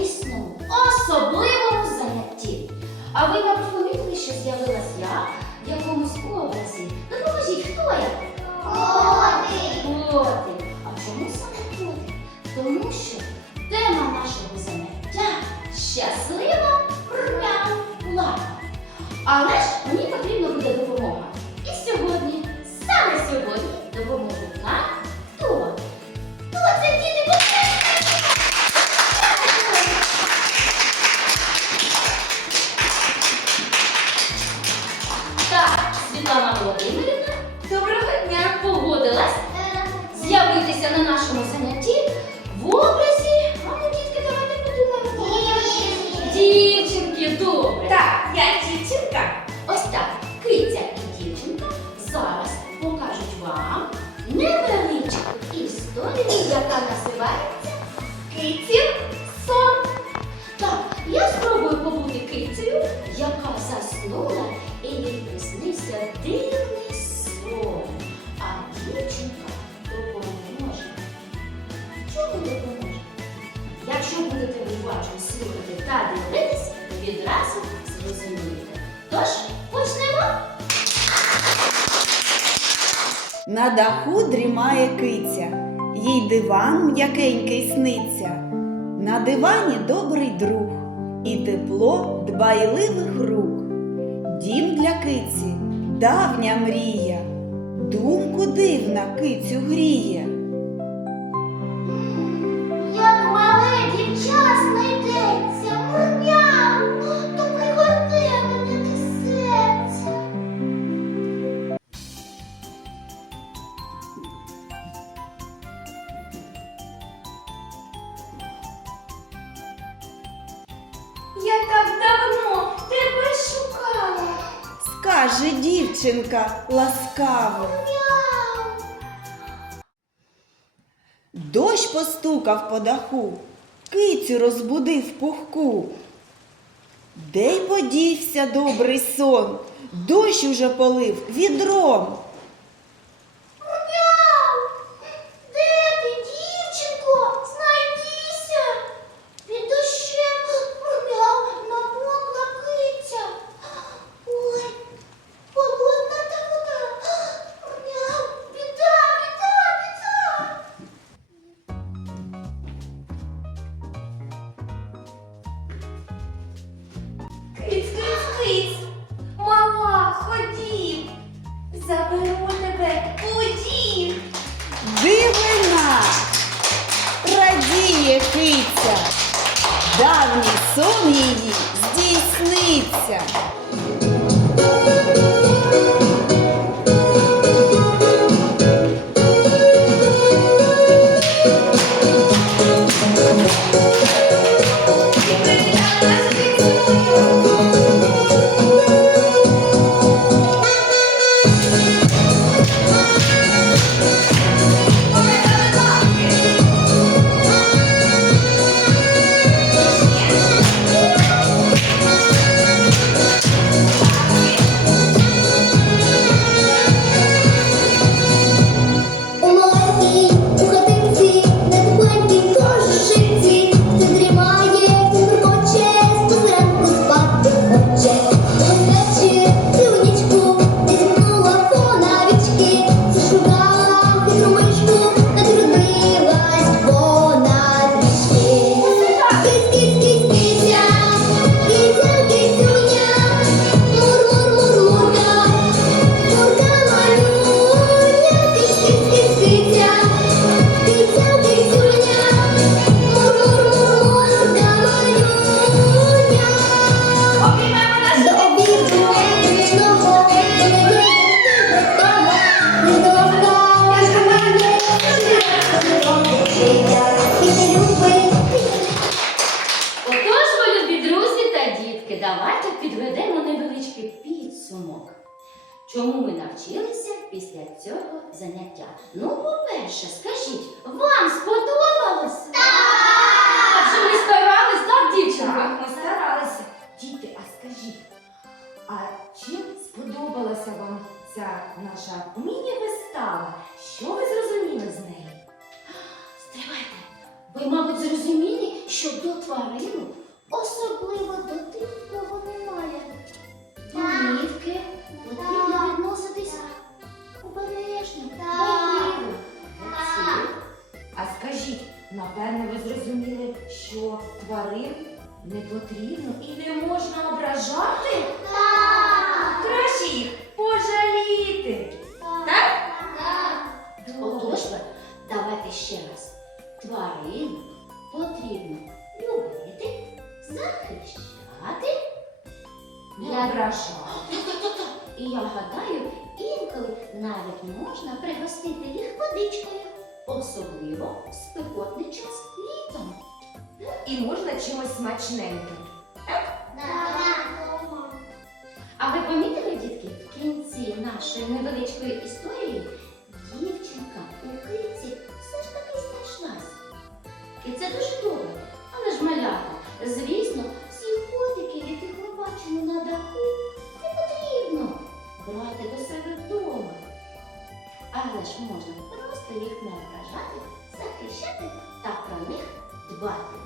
корисного, особливому занятті. А ви, мабуть, помітили, що з'явилась я в якомусь образі. Допоможіть, хто я? Котик! Котик! А чому саме котик? Тому що тема нашого заняття щаслива румяна лапа. Але ж мені потрібно. Історію, яка називається Киців сон. Так, я спробую побути кицею, яка заснула і їй приснився дивний сон. А дівчинка допоможе. Чому допоможе? Якщо будете уважно слухати та дивитись, відразу зрозумієте. Тож, почнемо. На даху дрімає киця, їй диван м'якенький сниться. На дивані добрий друг і тепло дбайливих рук. Дім для киці давня мрія, думку дивна кицю гріє. Я так давно тебе шукала. Скаже дівчинка ласкаво. Дощ постукав по даху, кицю розбудив пухку. Де й подівся добрий сон, дощ уже полив відром. Заберу тебе у дім. Дивина! Радіє киця, давній сон її здійсниться. Чому ми навчилися після цього заняття? Ну, по-перше, скажіть, вам сподобалось? Так! Адже ми старались, так, дівчинка? Так, ми старалися. Діти, а скажіть, а чим сподобалася вам ця наша міні-вистава? Що ви зрозуміли з неї? Стривайте, ви, мабуть, зрозуміли, що до тварин, особливо до тих, кого немає, потрібно і не можна ображати? Так. Краще їх пожаліти. Так? Отож, давайте ще раз. Тварин потрібно любити, захищати. Не ображати. І я гадаю, інколи навіть можна пригостити їх водичкою, особливо в спекотний час літом. І можна чимось смачненьким. А ви помітили, дітки, в кінці нашої невеличкої історії дівчинка у киці все ж таки знайшлась. І це дуже добре. Але ж малята, звісно, всі котиків, яких ми бачимо на даху, не потрібно брати до себе вдома. Але ж можна просто їх не ображати, захищати та про них дбати.